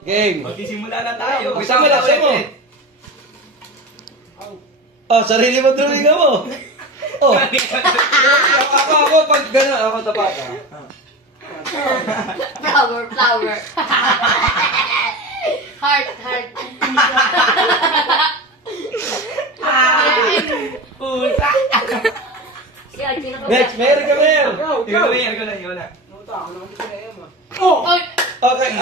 Game. Magsisimula na tayo. Magsimula mo. Oh, sarili mo drawing mo. Oh. Ako, pag gano'n, ako tapat. Flower. Heart. Pusa. Next, Mayor ka, Mayor. Ikaw na. Oh! Okay,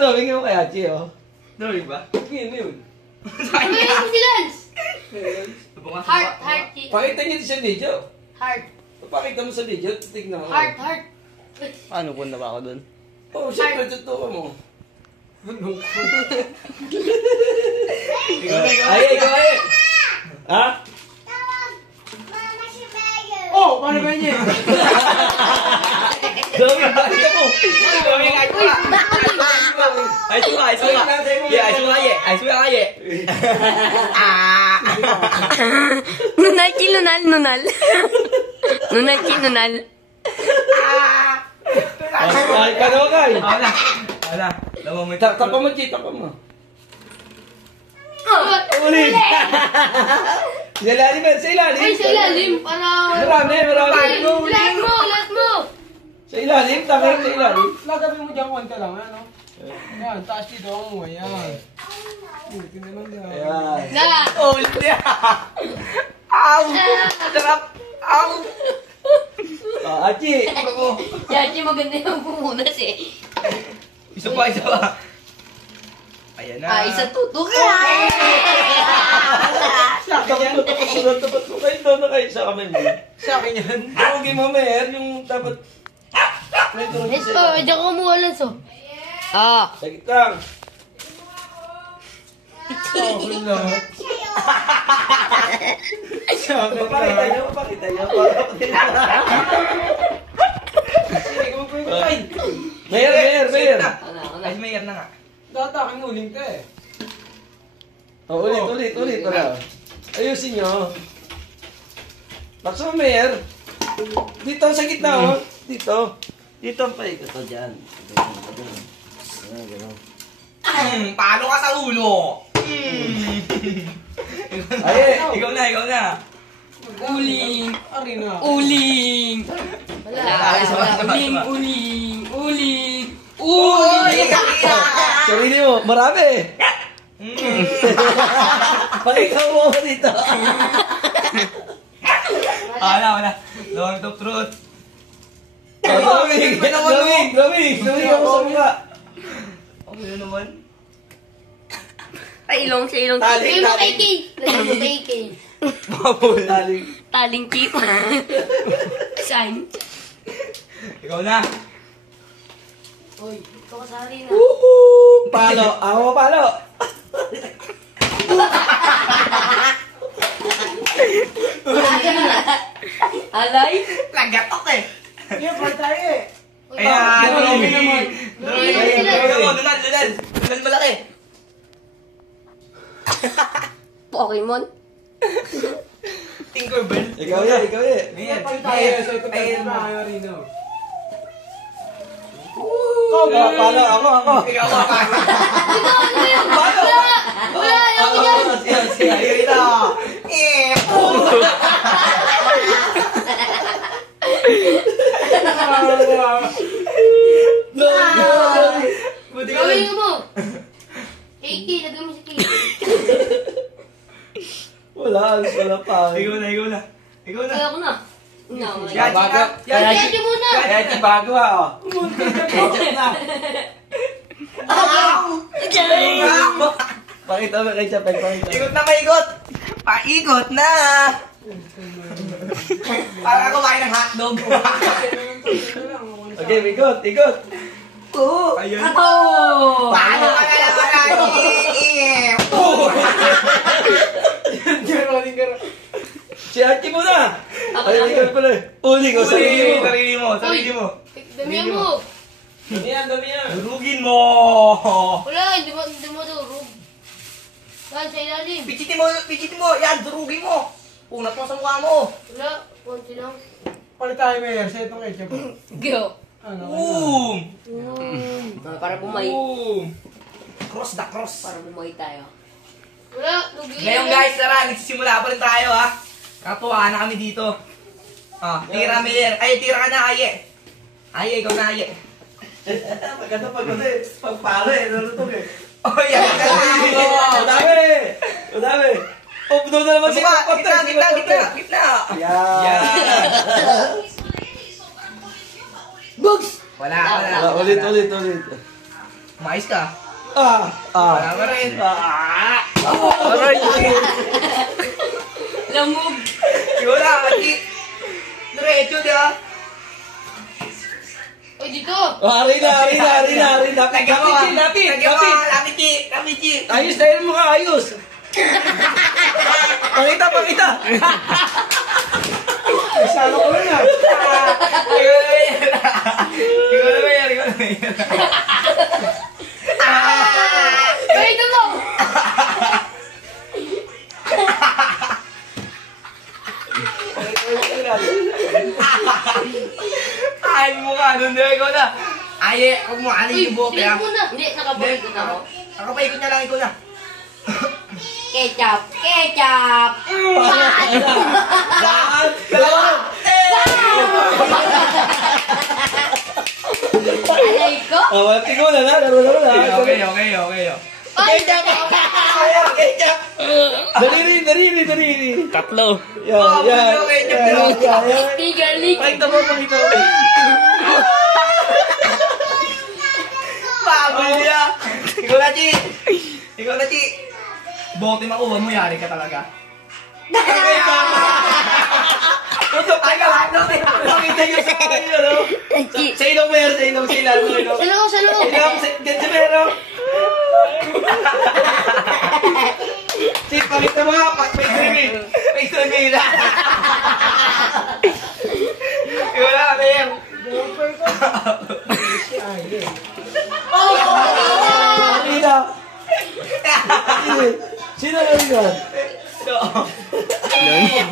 drawing mo kay Hachi, oh. Drawing ba? Yun. Ano yung si Lance? Heart. Pakita niyo sa video. Heart. Pakita mo sa video, tignan mo. Heart. Paano punta ba ako dun? Oh, syempre, totoo mo. Ikaw na. Ay. Ha? Oh, paano ba niya? Drawing, pakita mo. Drawing, ay suka. Yeah, ay suka. Nunal. Nunal. Ay, kanokay. Wala. Tapa mo, Chi, tapa mo. Ulit! Sa ilalim, sa ilalim. Ay, sa ilalim, para... Marami. Lahat mo! Sa ilalim, takar sa ilalim. Lagabin mo dyan konti lang, ano? Yan, taas dito ang mo, yan. Buti na lang yan. Ayan. Na! Ulit niya. Ow! Sarap! Ow! Hachi. Yachi, maganda yung pumunas eh. Isa pa. Ayan na. Isa tutok. Tapat mo kayo doon na kayo sa kamay mo. Sa akin yan. Huwag mo, Mer, yung dapat... May turun Let's go, medyo kumuha lang so. Sa gitang. Papakita nyo. Mayor. Ay, mayor na nga. Tatakin uling ka eh. Oh, ulit. Para. Ayusin nyo. Lakso mo, Mayor. Dito, sa gitna, oh. Dito ang paikot. Ito, dyan. Ganun. Palo ka sa ulo. Ay, Ikaw na. Uling. Arena. Uling. sarili mo. Marami. Pakita mo dito. Wala. Long top truth. Drawing ako sa mukha. Ano naman? Ay, ilong. Lagyan mo kay Kay. Babol. Taling keep. Sign. Ikaw na. Uy, ito kasari na. Palo. Ako palo. Alay? Lagatok eh. Yan, part tayo eh. Ayan. Drawing naman. Lunal malaki. Pokemon? Tinkerbell. Ikaw yan. Mayor. Part tayo eh. So, ito tayo na kayo Rino. Palo. Ako. Ikaw ka. Wala, ako dyan. Ayun ito. Buti ka Gawin lang. mo. Kay, lagyan mo si Kay. Wala pa. Ikaw na. Kaya ko na. No, Yachi Bago. Yachi muna. Kaya di bago ah. Pakita mo kay Chapel. Ikot na maikot. Paikot na. Para kumain ng hotdog. Okay, ikot. Ayun. Oh! Paano ka na naman? Si Hachi muna. Ay, ikaw pala. Uling ko, sarili mo. Sarili mo. Damihan mo. Damihan. Durugin mo. Wala, hindi mo durog. Saan sa ilalim? Pichitin mo. Yan, durugin mo. Punat mo sa mukha mo. Wala, konti lang. Part tayo Mayor. Sa itong ketchup. Go. Ano? Boom. Mm. Para bumay. Boom! Cross the cross. Para bumay tayo. Wala, lugi. Ngayon guys, tara, nagsisimula pa rin tayo ha. Katuwa na kami dito. Tira Miller. Ay, tira ka na, Aye. Aye, ikaw na, Aye. Maganda pag pagpalo eh, nalutog eh. Oh, yan. Madami! Madami! Oh, doon na naman si Gitna. Yan! Bugs! Wala. Ulit. Mais ka. Wala ka rin. Aray! Lamog! Wala, Ati. Diretso, di ba? Oy, dito. Ari na. Lapit. Lapit. Ayos na yun mukha, ayos. Pakita. Isalo ko lang yan. Ikaw na ba yan? Oy, ito mo. Ay, mukha nun na. Ikaw na. Aye, huwag mo ano Uy, yung buhok bilis ya. mo na. Hindi, nakabalikot ako. Nakapaikot niya lang, ikaw na. Ketchup! Dalawa. Alay ko! Tigo na. Laro na. Okay. Dariri. Tatlo. Yan. Tigalig! Pakita mo. Baboy niya. Ikaw na, Chi. Bote makuha mo, yari ka talaga. Tutok ka lang. Pakita nyo sa kanya, no? Sa ilong mer, sa ilong. Sa loob. Diyan sa mero. Pakita mo nga, Face reveal. Ikaw na, Mer. Sino na yun? Ay,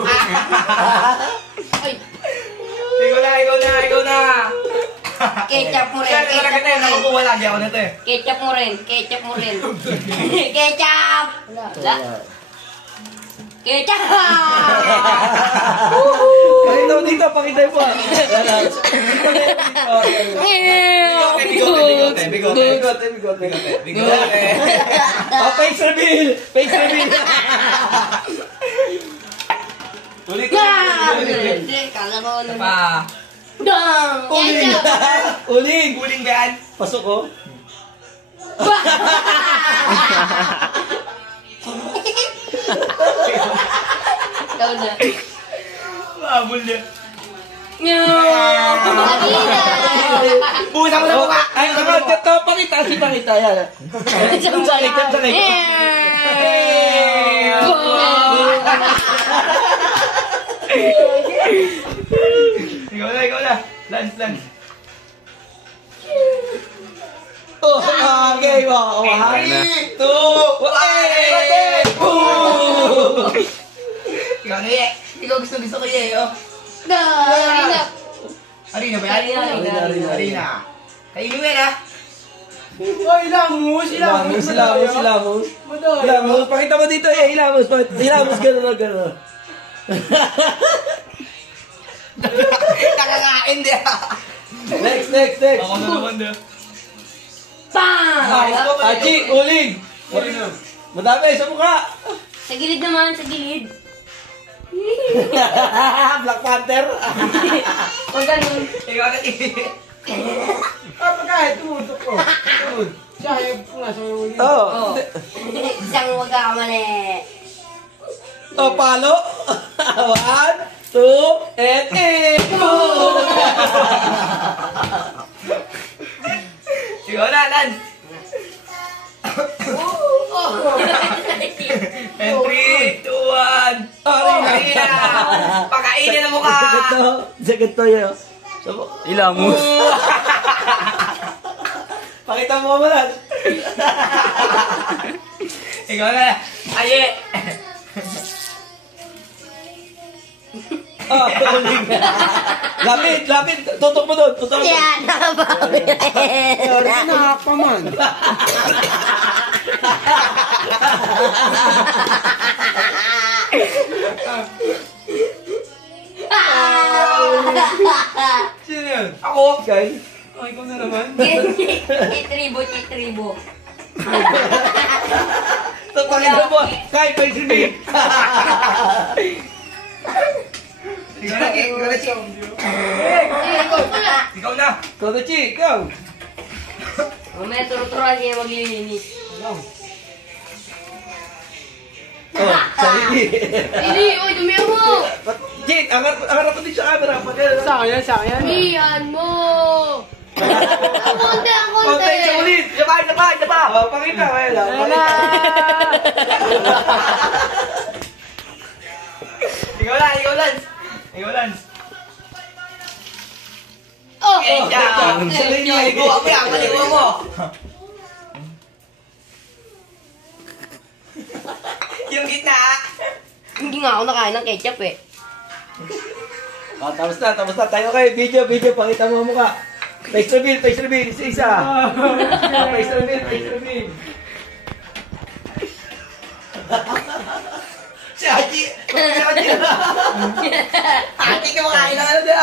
Ikaw na. Ketchup mo rin! Saan ka talaga tayo? Nakukuha lagi ako nito eh. Ketchup mo rin! Ketchup! Wala? Ketchup! Pakita mo. Bigote. Face reveal. Ulit. Hindi, kala ko ano. Pa. Dang! Uling. Huling ba yan? Pasok ko. Ikaw na. Mabul niya. Kanina! Busa mo sa mukha. Ay, ito, pakita. Yan. Sakit. Ikaw na. Lance. Oh, okay. Wow. 3, 2, 1. Ikaw na eh. Ikaw gusto ko eh. Harina ba yan? Harina. Kainin mo yan ha. Oy, ilamos. Ilamos. Pakita mo dito eh. Ilamos. Gano'n. Nakakain din ha. Next. Ako na naman din. Bang! Achi, uling. Madami sa mukha. Sa gilid naman, sa gilid. Black Panther. O ganun. Ikaw na Pagkahit, tumutok ko. Siya, yung nasa yung Oh. Isang magkamali. Oh, palo. 1, 2, and boom! Ikaw na, Lance. And 3, 2, 1. Harina. Pakainin na mukha. Sagot to yun. Ilamos. Pakita mo mo lang. Ikaw na. Aye. Oh, uling. Lapit. Tutok mo doon. Tutok mo doon. Yan, Nanak pa man. Sino yun? Ako, guys. Ay, ikaw na naman. Chitribo. Tutangin na mo. Kahit pa yung sibig. Ikaw na, Chi. Ikaw na. Ikaw na, Chi. Ikaw. Mamaya turo-turuan siya maglilinis. Oh, sarili. Dili, oy, dumihan mo. Jit, angarap mo din sa camera. Sa akin yan. Dumihan mo. Ang konti. Konti, isa ulit. Isa pa. Oh, pakita. Wala. Ikaw, Lance. Oh, Eh, siya. Sarili. Paliguan mo yan, paliguan mo. Yung gitna. Hindi nga ako nakain ng ketchup eh. Oh, tapos na. Tayo kayo. Video. Pakita mo ang mukha. Face reveal. Isa. Face reveal. Si Haji. Ate, kumakain na ano dyan.